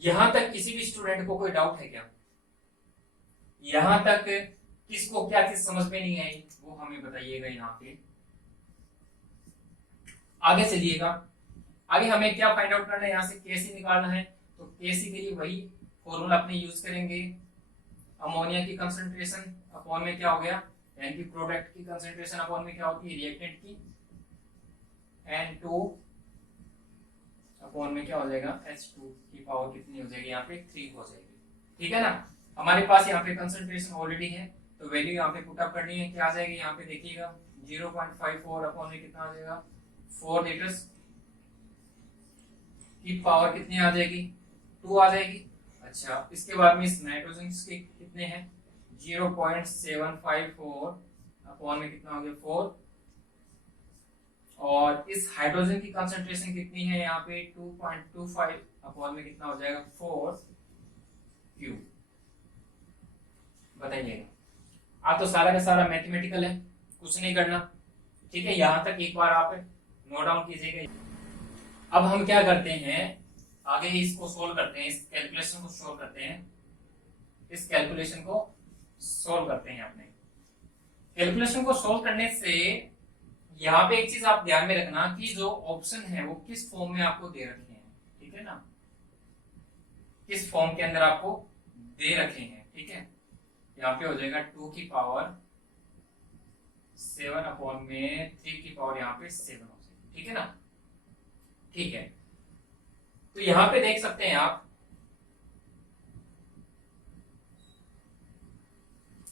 यहां तक किसी भी स्टूडेंट को कोई डाउट है क्या, यहां तक किसको क्या चीज समझ में नहीं आई वो हमें बताइएगा। यहाँ पे आगे चलिएगा, आगे हमें क्या फाइंड आउट करना है, यहाँ से केसी निकालना है। तो केसी के लिए वही फॉर्मूला अपने यूज करेंगे, अमोनिया की कंसंट्रेशन अपॉन में क्या हो गया यानी कि प्रोडक्ट की कंसंट्रेशन अपॉन में क्या होती है रिएक्टेंट की N2 अपॉन में क्या हो जाएगा H2 की पावर कितनी हो जाएगी यहाँ पे 3 हो जाएगी, ठीक है ना। हमारे पास यहाँ पे कंसंट्रेशन ऑलरेडी है तो वैल्यू यहाँ पे पुट अप करनी है, क्या आ जाएगी यहाँ पे देखिएगा 0.54 अपॉन में कितना आ जाएगा 4 लीटर्स की पावर कितनी आ जाएगी 2 आ जाएगी। अच्छा इसके बाद में इस नाइट्रोजन के कितने हैं 0.754 अपॉन में कितना हो गया 4 और इस हाइड्रोजन की कंसंट्रेशन कितनी है यहाँ पे 2.25 अपॉन में कितना हो जाएगा 4 क्यूब। बताइएगा आप तो सारा का सारा मैथमेटिकल है, कुछ नहीं करना, ठीक है। यहाँ तक एक बार आप नोट डाउन कीजिएगा। अब हम क्या करते हैं आगे इसको सोल्व करते हैं, इस कैलकुलेशन को सोल्व करते हैं, इस कैलकुलेशन को सोल्व करते हैं। अपने कैलकुलेशन को सोल्व करने से यहाँ पे एक चीज आप ध्यान में रखना कि जो ऑप्शन है वो किस फॉर्म में आपको दे रखे हैं, ठीक है ना, किस फॉर्म के अंदर आपको दे रखे हैं, ठीक है। यहाँ पे हो जाएगा 2 की पावर 7 अपॉन में 3 की पावर यहाँ पे 7 हो जाएगी, ठीक है ना, ठीक है। तो यहाँ पे देख सकते हैं आप,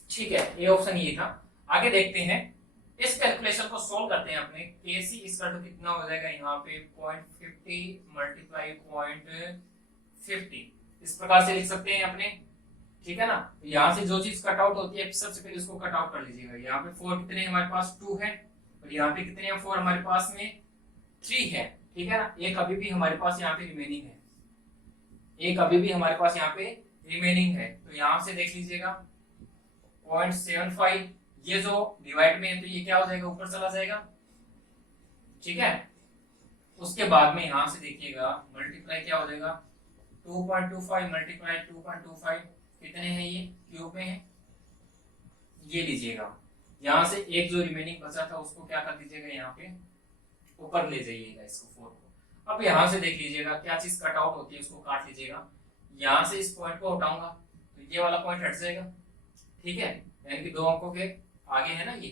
ठीक है, ये ऑप्शन ये था। आगे देखते हैं इस कैलकुलेशन को सोल्व करते हैं अपने Kc इसका तो कितना हो जाएगा यहाँ पे 0.50 मल्टीप्लाई 0.50 इस प्रकार से लिख सकते हैं अपने, ठीक है ना। तो यहाँ से जो चीज कट आउट होती है सबसे पहले उसको कट आउट कर लीजिएगा। यहाँ पे 4 कितने हमारे पास 2 है और यहाँ पे कितने हैं 4 हमारे पास में 3 है, ठीक है ना। एक अभी भी हमारे पास यहाँ पे रिमेनिंग है, एक अभी भी हमारे पास यहाँ पे रिमेनिंग है। तो यहाँ से देख लीजिएगा 0.75 ये जो डिवाइड में है तो ये क्या हो जाएगा ऊपर चला जाएगा, ठीक है। उसके बाद में यहाँ से देखिएगा मल्टीप्लाई क्या हो जाएगा, 2.25 मल्टीप्लाई 2.25 कितने हैं, ये क्यूब में है, ये लीजिएगा। यहाँ से एक जो रिमेनिंग बचा था उसको क्या कर दीजिएगा, यहाँ पे ऊपर ले जाइएगा इसको 4 को। अब यहाँ से देख लीजिएगा क्या चीज कट आउट होती है, उसको काट लीजिएगा। यहाँ से इस पॉइंट को हटाऊंगा तो ये वाला पॉइंट हट जाएगा, ठीक है, यानी कि 2 अंकों के आगे है ना ये,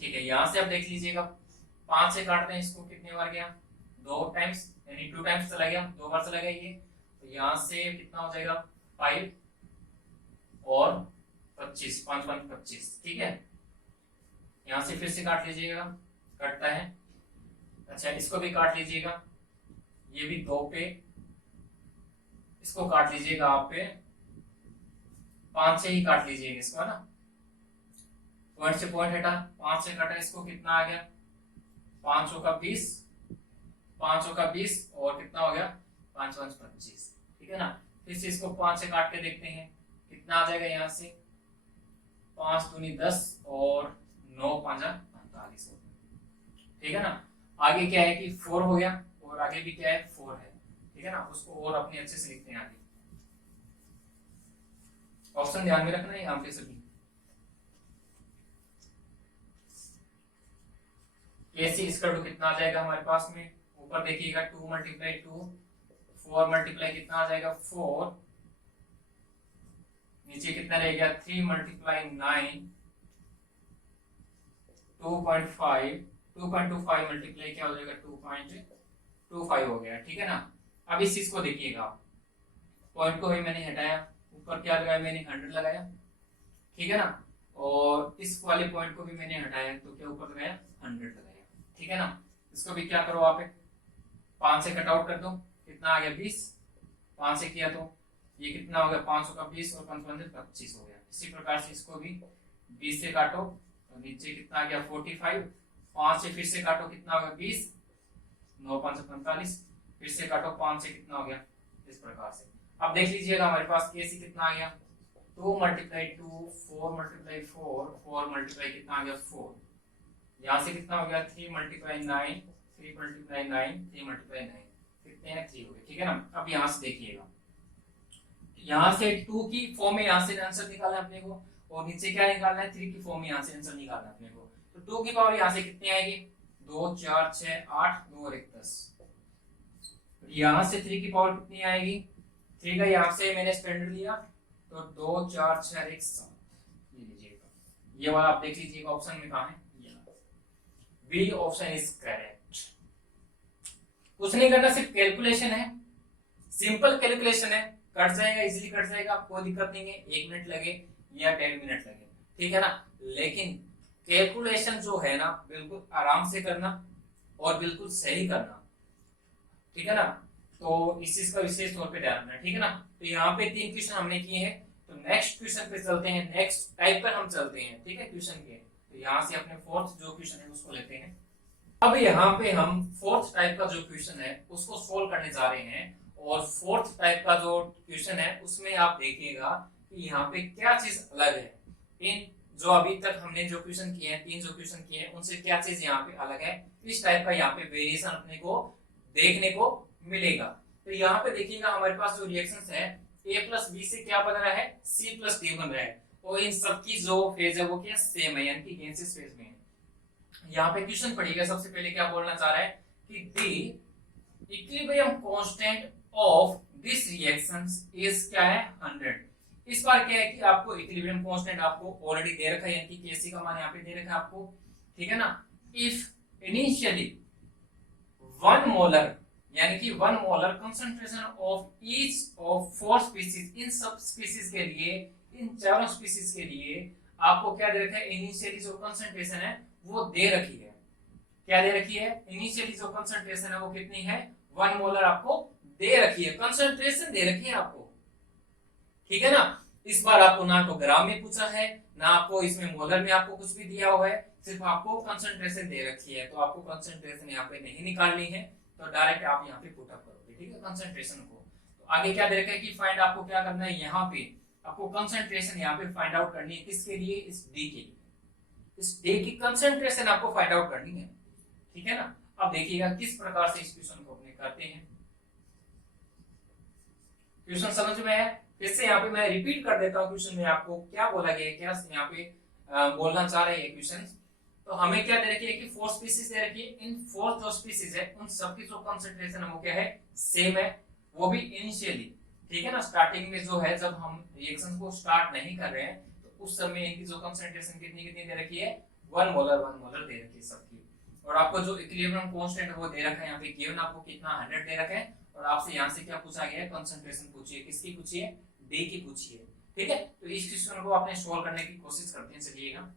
ठीक है। यहाँ से अब देख लीजिएगा 5 से काटते हैं इसको, कितने बार गया, 2 टाइम्स, यानी 2 टाइम्स चला गया, 2 बार चला गया ये, तो यहाँ से कितना हो जाएगा 5 और 25, 5 5 25, ठीक है। यहाँ से फिर से काट लीजिएगा, कटता है। अच्छा इसको भी काट लीजिएगा, ये भी 2 पे, इसको काट लीजिएगा आप पे 5 से ही काट लीजिएगा इसको, है ना, पॉइंट से पॉइंट हटा, 5 से काटा, इसको कितना आ गया 5 का 20, 5 का 20 और कितना हो गया 5 5 25, ठीक है ना। फिर से इसको 5 से काट के देखते हैं कितना आ जाएगा, यहाँ से 5 दूनी 10 और 9 5 45, ठीक है ना। आगे क्या है कि 4 हो गया और आगे भी क्या है 4 है, ठीक है ना, उसको और अपने अच्छे से लिखते हैं आगे। ऑप्शन ध्यान में रखना है यहाँ पे सभी। कैसी इसका टू कितना आ जाएगा हमारे पास में, ऊपर देखिएगा 2 मल्टीप्लाई 2, 4 मल्टीप्लाई कितना आ जाएगा 4, नीचे कितना रह गया 3 मल्टीप्लाई 9, 2.5, 2.25 मल्टीप्लाई क्या हो जाएगा 2.25 हो गया, ठीक है ना। अब इस चीज को देखिएगा, पॉइंट को भी मैंने हटाया, ऊपर क्या लगाया मैंने 100 लगाया, ठीक है ना, और इस वाले पॉइंट को भी मैंने हटाया तो क्या ऊपर लगाया 100 लगाया, ठीक है ना। इसको भी क्या करो आप 5 से कट आउट कर दो, कितना आ गया 20, 5 से किया तो ये कितना हो गया 500 का 20 और 5 5 25 हो गया। इसी प्रकार से इसको भी 20 से काटो तो नीचे कितना आ गया 45, 5 से फिर से काटो कितना हो गया 20, 9 5 45, फिर से काटो 5 से कितना हो गया, इस प्रकार से। अब देख लीजिएगा हमारे पास केसी कितना आ गया 2 मल्टीप्लाई 2, 4 मल्टीप्लाई 4, 4 मल्टीप्लाई कितना आ गया 4, यहाँ से कितना हो गया 3 मल्टीप्लाई 9, 3 मल्टीप्लाई 9, 3 मल्टीप्लाई 9, कितने हैं 3 हो गए, ठीक है ना। अब यहाँ से देखिएगा, यहाँ से 2 की फॉर्म में यहाँ से आंसर निकालना है अपने को, और नीचे क्या निकालना है 3 की फॉर्म में यहाँ से आंसर निकालना है अपने को। तो 2 की पावर यहाँ से कितनी आएगी 2 4 6 8, 2 और 1 10, यहाँ से 3 की पावर कितनी आएगी, 3 का यहाँ से मैंने स्टैंडर्ड लिया तो 2 4 6 1 7, ये लीजिएगा, ये वाला आप देख लीजिएगा ऑप्शन में कहाँ है, बी ऑप्शन इज करेक्ट। कुछ नहीं करना, सिर्फ कैलकुलेशन है, सिंपल कैलकुलेशन है, कट जाएगा, इजीली कट जाएगा, कोई दिक्कत नहीं है, 1 मिनट लगे या 10 मिनट लगे, ठीक है ना। लेकिन कैलकुलेशन जो है ना बिल्कुल आराम से करना और बिल्कुल सही करना, ठीक है ना। तो इस चीज का विशेष तौर पे ध्यान रखना, ठीक है ना। तो यहाँ पे 3 क्वेश्चन हमने किए हैं, तो नेक्स्ट क्वेश्चन पे चलते हैं, नेक्स्ट टाइप पर हम चलते हैं, ठीक है क्वेश्चन के। तो यहाँ से अपने फोर्थ जो क्वेश्चन है उसको लेते हैं। अब यहाँ पे हम फोर्थ टाइप का जो क्वेश्चन है उसको सोल्व करने जा रहे हैं, और फोर्थ टाइप का जो क्वेश्चन है उसमें आप देखिएगा कि यहाँ पे क्या चीज अलग है, इन जो अभी तक हमने जो क्वेश्चन किए हैं, 3 जो क्वेश्चन किए हैं उनसे क्या चीज यहाँ पे अलग है, इस टाइप का यहाँ पे वेरिएशन अपने को देखने को मिलेगा। तो यहाँ पे देखिएगा हमारे पास जो रिएक्शंस है a प्लस बी से क्या बन रहा है c प्लस डी बन रहा है, और इन सबकी जो फेज है वो क्या सेम है, यानी कि गैसियस फेज में है। यहाँ पे क्वेश्चन पढ़िएगा, सबसे पहले क्या बोलना चाह रहा है कि the equilibrium constant of this reactions is क्या है 100। इस बार क्या है कि आपको इक्विलिब्रियम कांस्टेंट आपको ऑलरेडी दे रखा है, यानी कि Kc का मान यहाँ पे दे रखा है आपको, ठीक है ना। इफ इनिशियली 1 मोलर यानी कि 1 molar concentration of each of 4 species, इन सब स्पीशीज के लिए, इन चारों स्पीशीज के लिए आपको क्या दे रखा है, इनिशियली जो कंसंट्रेशन है वो दे रखी है, क्या दे रखी है, इनिशियली जो कंसंट्रेशन है वो कितनी है 1 मोलर आपको दे रखी है, कंसंट्रेशन दे रखी है आपको, ठीक है ना। इस बार आपको ना तो ग्राम में पूछा है, ना आपको इसमें मोलर में आपको कुछ भी दिया हुआ है, सिर्फ आपको कंसंट्रेशन दे रखी है। तो आपको कंसंट्रेशन यहाँ पे नहीं निकालनी है, तो डायरेक्ट आप यहाँ पे पुट अप करोगे, ठीक है, कंसंट्रेशन को। तो आगे क्या दे रखा है कि फाइंड, आपको क्या करना है, यहाँ पे आपको कंसंट्रेशन यहाँ पे फाइंड आउट करनी है, किसके लिए, इस डी के लिए, इस डी की कंसंट्रेशन आपको फाइंड आउट करनी है, ठीक है ना। अब देखिएगा किस प्रकार से इस क्वेश्चन को अपने करते हैं। क्वेश्चन समझ में आया? फिर से यहाँ पे मैं रिपीट कर देता हूँ क्वेश्चन में आपको क्या बोला गया है, क्या यहाँ पे बोलना चाह रहे हैं क्वेश्चन। तो हमें क्या दे रखी है कि 4 स्पीसीज दे रखी है, इन 4 जो स्पीसीज है उन सबकी जो कंसंट्रेशन है वो क्या है, सेम है, वो भी इनिशियली, ठीक है ना, स्टार्टिंग में जो है जब हम रिएक्शन को स्टार्ट नहीं कर रहे हैं तो उस समय इनकी जो कंसंट्रेशन कितनी कितनी दे रखी है, 1 मोलर दे रखी है सबकी। और आपको जो इक्विलिब्रियम कांस्टेंट है वो दे रखा है, यहाँ पे गिवन आपको कितना 100 दे रखा है, और आपसे यहाँ से क्या पूछा गया है, कंसंट्रेशन पूछिए, किसकी पूछिए, डी की पूछिए, ठीक है। तो इस क्वेश्चन को आपने सोल्व करने की कोशिश करते हैं। चलिएगा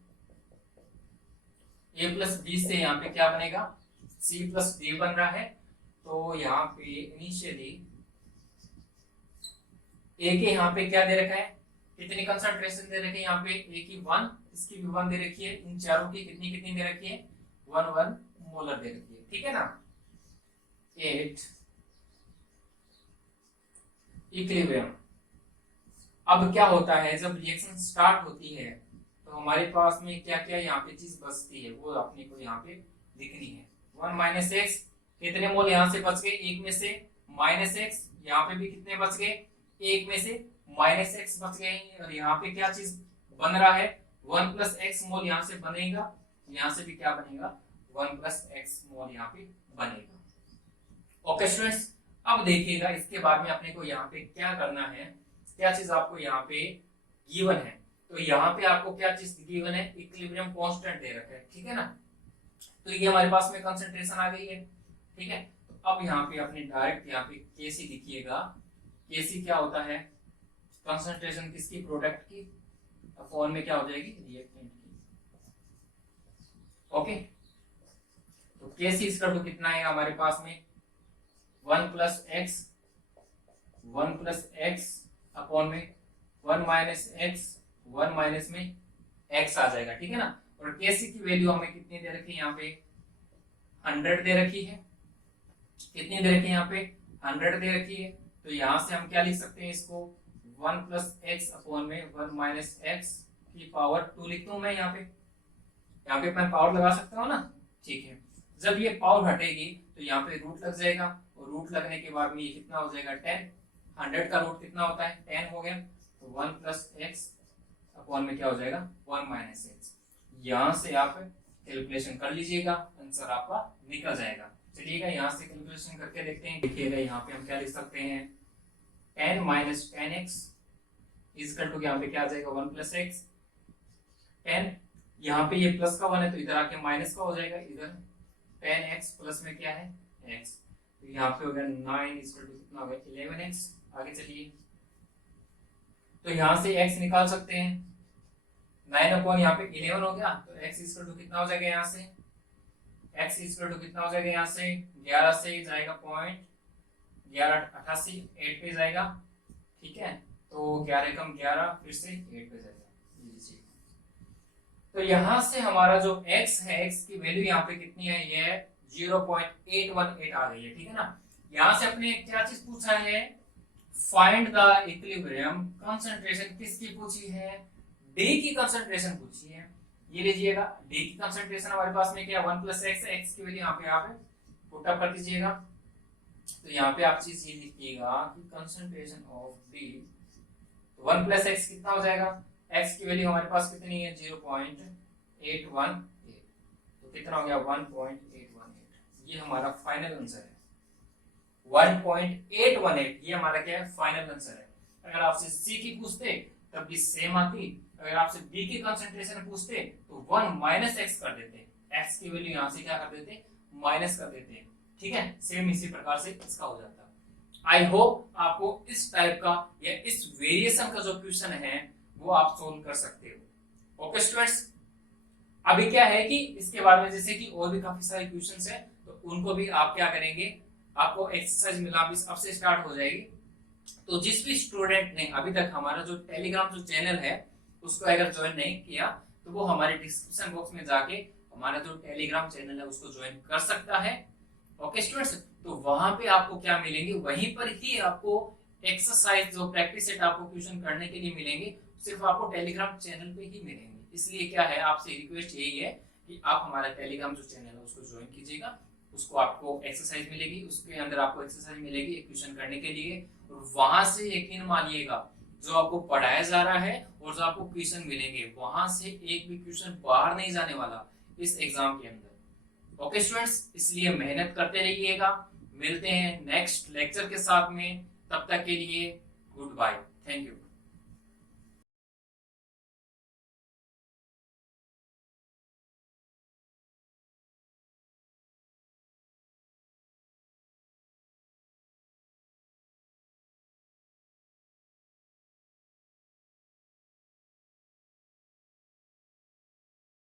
a प्लस बी से यहाँ पे क्या बनेगा, c प्लस डी बन रहा है। तो यहाँ पे इनिशियली a के यहाँ पे क्या दे रखा है, कितनी कंसंट्रेशन दे रखी है, यहाँ पे a की 1, इसकी भी 1 दे रखी है, इन चारों की कितनी कितनी दे रखी है, 1 मोलर दे रखी है, ठीक है ना। 8 इक्विलिब्रियम। अब क्या होता है, जब रिएक्शन स्टार्ट होती है तो हमारे पास में क्या क्या यहाँ पे चीज बचती है वो अपने को यहाँ पे दिखनी है। 1 माइनस एक्स, कितने मोल यहाँ से बच गए, एक में से माइनस एक्स, यहाँ पे भी कितने बच गए, एक में से माइनस एक्स बच गए, और यहाँ पे क्या चीज बन रहा है, 1 प्लस एक्स मोल यहाँ से बनेगा, यहाँ से भी क्या बनेगा, 1 प्लस एक्स मोल यहाँ पे बनेगा। ओके स्टूडेंट्स, अब देखिएगा इसके बाद में अपने को यहाँ पे क्या करना है, क्या चीज आपको यहाँ पे गिवन है। तो यहाँ पे आपको क्या चीज गिवन है, इक्विलिब्रियम कांस्टेंट दे रखा है, ठीक है ना। तो ये हमारे पास में कंसंट्रेशन आ गई है, ठीक है। तो अब यहाँ पे अपने डायरेक्ट यहाँ पे केसी लिखिएगा। केसी क्या होता है, कंसंट्रेशन किसकी, प्रोडक्ट की, अपॉन में क्या हो जाएगी, रिएक्टेंट की। ओके, तो केसी इसका तो कितना है हमारे पास में, 1 प्लस एक्स अपॉन में 1 माइनस एक्स, 1 माइनस में x आ जाएगा, ठीक है ना। और केसी की वैल्यू हमें कितनी दे रखी है, यहाँ पे 100 दे रखी है, कितनी दे रखी है, यहाँ पे 100 दे रखी है। तो यहाँ से हम क्या लिख सकते हैं इसको, 1 प्लस एक्स अपॉन में 1 माइनस एक्स की पावर 2 लिखता हूँ मैं यहाँ पे मैं पावर लगा सकता हूँ ना, ठीक है। जब ये पावर हटेगी तो यहाँ पे रूट लग जाएगा, और रूट लगने के बाद में ये कितना हो जाएगा, 10। 100 का रूट कितना होता है, 10 हो गया। तो 1 प्लस एक्स अपॉन में क्या हो जाएगा, 1 माइनस एक्स। यहाँ से आप कैलकुलेशन कर लीजिएगा, आंसर आपका निकल जाएगा। चलिएगा यहाँ से कैलकुलेशन करके देखते हैं। देखिएगा यहाँ पे हम क्या लिख सकते हैं, 10 माइनस 10x इजकल टू यहाँ पे क्या आ जाएगा, 1 प्लस एक्स। 10 यहाँ पे ये प्लस का 1 है तो इधर आके माइनस का हो जाएगा, इधर 10x प्लस में क्या है, x। तो यहाँ पे हो गया 9 इजकल टू कितना हो गया, 11x। आगे चलिए, तो यहाँ से x निकाल सकते हैं, 9 अपॉन यहाँ पे 11 हो गया, तो x इक्वल टू कितना हो जाएगा, यहाँ से x इक्वल टू कितना हो जाएगा, यहाँ से 11 से जाएगा पॉइंट 11 88 8 पे जाएगा, ठीक है। तो 11 कम 11 फिर से 8 पे जाएगा। तो यहाँ से हमारा जो x है, x की वैल्यू यहाँ पे कितनी है, ये 0.818 आ गई है, ठीक है ना। यहाँ से अपने क्या चीज पूछा है, फाइंड द इक्विलिब्रियम कंसंट्रेशन, किसकी पूछी है, D की कंसंट्रेशन पूछी है। ये लीजिएगा, D की कंसंट्रेशन हमारे पास में क्या, 1 प्लस एक्स, एक्स की वैल्यू यहाँ पे आप पुट अप कर दीजिएगा। तो यहाँ पे आप चीज ये लिखिएगा कि concentration of D, 1 plus x कितना हो जाएगा, x की वैल्यू हमारे पास कितनी है, 0.818, तो कितना हो गया, 1.818। ये हमारा फाइनल आंसर है, 1.818। ये हमारा क्या है, फाइनल आंसर है। अगर आपसे C की पूछते तब भी सेम आती, अगर आपसे B की कंसंट्रेशन पूछते तो 1 माइनस एक्स कर देते, x की वैल्यू यहाँ से क्या कर देते, माइनस कर देते, ठीक है। सेम इसी प्रकार से इसका हो जाता। आई होप आपको इस टाइप का या इस वेरिएशन का जो क्वेश्चन है वो आप सोल्व कर सकते हो। ओके स्टूडेंट्स, अभी क्या है कि इसके बारे में जैसे कि और भी काफी सारे क्वेश्चंस हैं, तो उनको भी आप क्या करेंगे, आपको एक्सरसाइज मिला अब से स्टार्ट हो जाएगी। तो जिस भी स्टूडेंट ने अभी तक हमारा जो टेलीग्राम जो चैनल है उसको अगर ज्वाइन नहीं किया तो वो हमारे डिस्क्रिप्शन बॉक्स में जाके हमारा जो टेलीग्राम चैनल है उसको ज्वाइन कर सकता है। ओके स्टूडेंट्स, तो वहां पे आपको क्या मिलेंगे, वहीं पर ही आपको एक्सरसाइज जो प्रैक्टिस सेट आपको क्वेश्चन करने के लिए मिलेंगे, सिर्फ आपको टेलीग्राम चैनल पे ही मिलेंगे। इसलिए क्या है, आपसे रिक्वेस्ट यही है कि आप हमारा टेलीग्राम जो चैनल है उसको ज्वाइन कीजिएगा, उसको आपको एक्सरसाइज मिलेगी, उसके अंदर आपको एक्सरसाइज मिलेगी एक क्वेश्चन करने के लिए, और वहां से यकीन मानिएगा जो आपको पढ़ाया जा रहा है और जो आपको क्वेश्चन मिलेंगे वहां से एक भी क्वेश्चन बाहर नहीं जाने वाला इस एग्जाम के अंदर। ओके स्टूडेंट्स, इसलिए मेहनत करते रहिएगा। मिलते हैं नेक्स्ट लेक्चर के साथ में, तब तक के लिए गुड बाय, थैंक यू।